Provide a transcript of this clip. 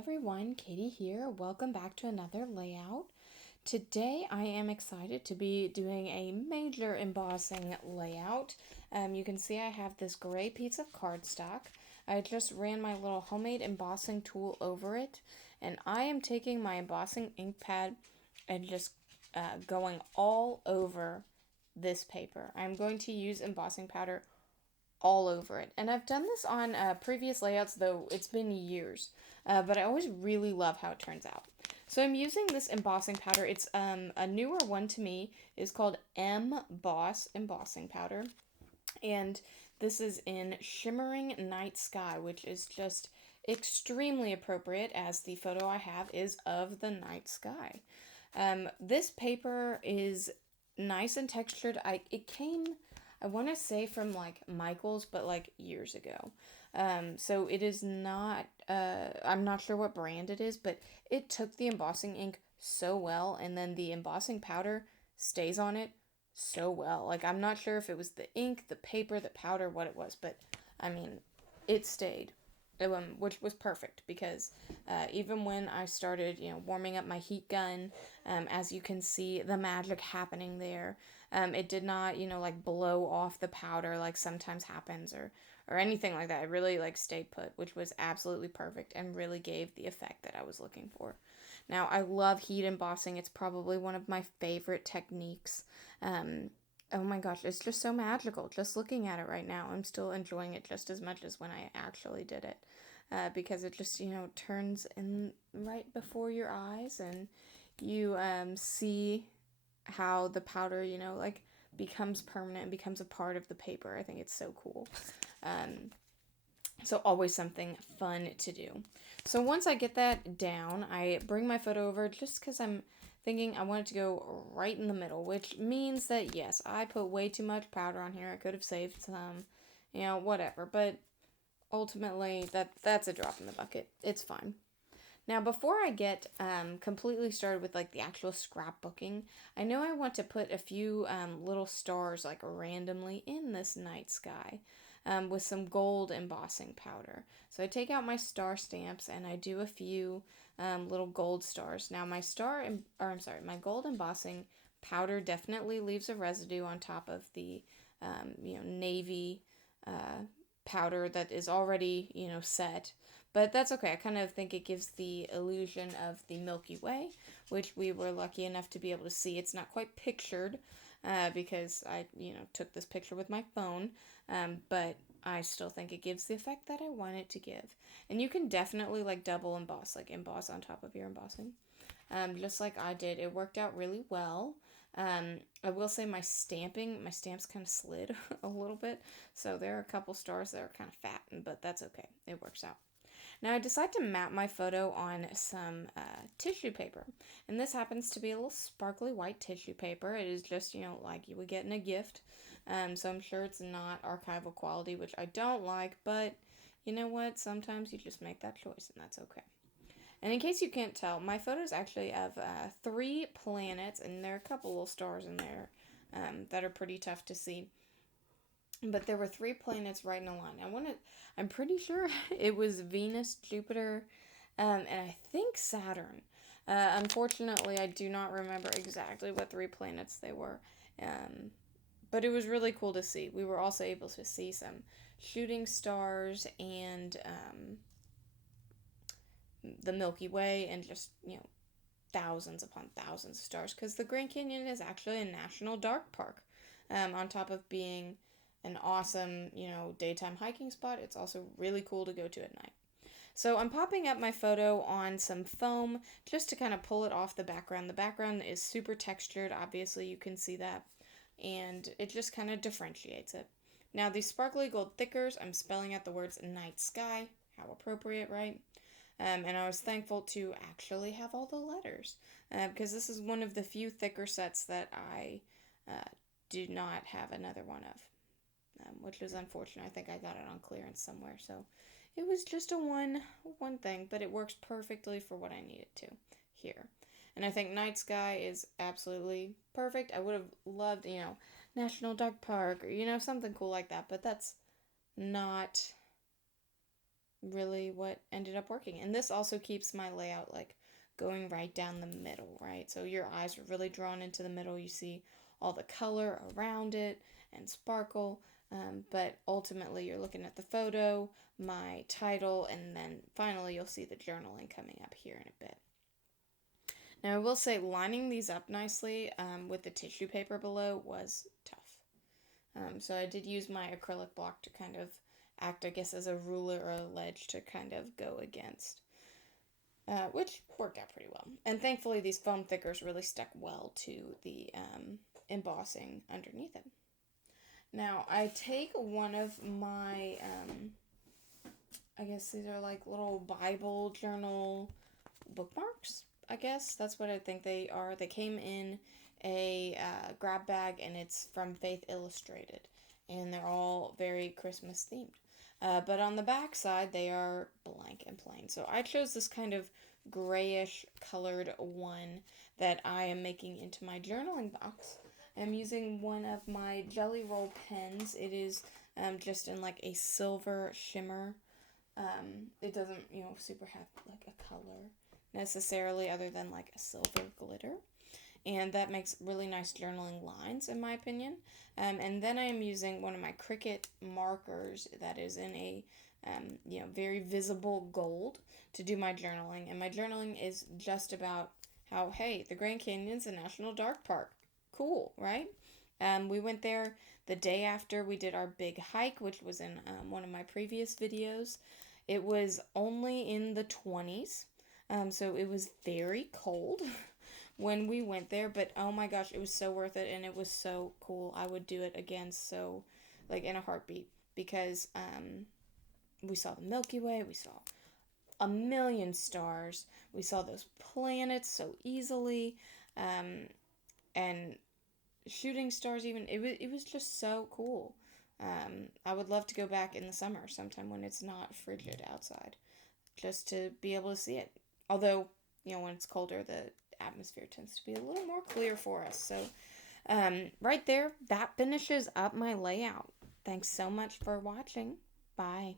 everyone, Katie here. Welcome back to another layout. Today I am excited to be doing a major embossing layout. You can see I have this gray piece of cardstock. I just ran my little homemade embossing tool over it, and I am taking my embossing ink pad and just going all over this paper. I'm going to use embossing powder all over it. And I've done this on previous layouts, though it's been years. But I always really love how it turns out. So I'm using this embossing powder. It's a newer one to me. It's called Emboss Embossing Powder. And this is in Shimmering Night Sky, which is just extremely appropriate as the photo I have is of the night sky. This paper is nice and textured. It came, I want to say, from like Michael's, but like years ago. So it is not, I'm not sure what brand it is, but it took the embossing ink so well, and then the embossing powder stays on it so well. Like, I'm not sure if it was the ink, the paper, the powder, what it was, but I mean, it stayed. Which was perfect because even when I started, warming up my heat gun, as you can see, the magic happening there. It did not, like blow off the powder like sometimes happens or anything like that. It really like stayed put, which was absolutely perfect and really gave the effect that I was looking for. Now, I love heat embossing. It's probably one of my favorite techniques. Oh my gosh, it's just so magical. Just looking at it right now, I'm still enjoying it just as much as when I actually did it. Because it just, turns in right before your eyes, and you see how the powder, like becomes permanent and becomes a part of the paper. I think it's so cool. So always something fun to do. So once I get that down, I bring my photo over just because I'm thinking I want it to go right in the middle, which means that yes, I put way too much powder on here. I could have saved some, whatever. But ultimately, that's a drop in the bucket. It's fine. Now, before I get completely started with like the actual scrapbooking, I know I want to put a few little stars like randomly in this night sky with some gold embossing powder. So I take out my star stamps and I do a few little gold stars. Now my gold embossing powder definitely leaves a residue on top of the navy powder that is already set. But that's okay. I kind of think it gives the illusion of the Milky Way, which we were lucky enough to be able to see. It's not quite pictured because I, took this picture with my phone, but I still think it gives the effect that I want it to give. And you can definitely like double emboss, like emboss on top of your embossing, just like I did. It worked out really well. I will say my stamps kind of slid a little bit, so there are a couple stars that are kind of fat, but that's okay. It works out. Now I decide to map my photo on some tissue paper, and this happens to be a little sparkly white tissue paper. It is just, like you would get in a gift, so I'm sure it's not archival quality, which I don't like, but you know what? Sometimes you just make that choice, and that's okay. And in case you can't tell, my photo is actually of 3 planets, and there are a couple little stars in there that are pretty tough to see. But there were 3 planets right in a line. I'm pretty sure it was Venus, Jupiter, and I think Saturn. Unfortunately, I do not remember exactly what 3 planets they were. But it was really cool to see. We were also able to see some shooting stars and the Milky Way and just, thousands upon thousands of stars. Because the Grand Canyon is actually a national dark park. On top of being an awesome, daytime hiking spot, it's also really cool to go to at night. So I'm popping up my photo on some foam just to kind of pull it off the background. The background is super textured, obviously you can see that, and it just kind of differentiates it. Now these sparkly gold thickers, I'm spelling out the words night sky. How appropriate, right? And I was thankful to actually have all the letters because this is one of the few thicker sets that I do not have another one of. Which was unfortunate. I think I got it on clearance somewhere, so it was just a one thing, but it works perfectly for what I need it to here. And I think night sky is absolutely perfect. I would have loved, National Dark Park or, something cool like that, but that's not really what ended up working. And this also keeps my layout like going right down the middle, right? So your eyes are really drawn into the middle. You see all the color around it and sparkle. But ultimately, you're looking at the photo, my title, and then finally you'll see the journaling coming up here in a bit. Now, I will say lining these up nicely with the tissue paper below was tough. So I did use my acrylic block to kind of act, I guess, as a ruler or a ledge to kind of go against, which worked out pretty well. And thankfully, these foam thickers really stuck well to the embossing underneath it. Now, I take one of my, I guess these are like little Bible journal bookmarks, I guess. That's what I think they are. They came in a grab bag, and it's from Faith Illustrated. And they're all very Christmas themed. But on the back side, they are blank and plain. So I chose this kind of grayish colored one that I am making into my journaling box. I'm using one of my Jelly Roll pens. It is just in like a silver shimmer. It doesn't, super have like a color necessarily other than like a silver glitter. And that makes really nice journaling lines in my opinion. And then I am using one of my Cricut markers that is in a very visible gold to do my journaling. And my journaling is just about how, hey, the Grand Canyon's a national dark park. Cool, right? We went there the day after we did our big hike, which was in one of my previous videos. It was only in the 20s, so it was very cold when we went there, but oh my gosh, it was so worth it, and it was so cool. I would do it again, so, like, in a heartbeat, because we saw the Milky Way, we saw a million stars, we saw those planets so easily, and shooting stars even. It was just so cool. I would love to go back in the summer sometime when it's not frigid outside, just to be able to see it. Although, when it's colder, the atmosphere tends to be a little more clear for us. So, right there, that finishes up my layout. Thanks so much for watching. Bye.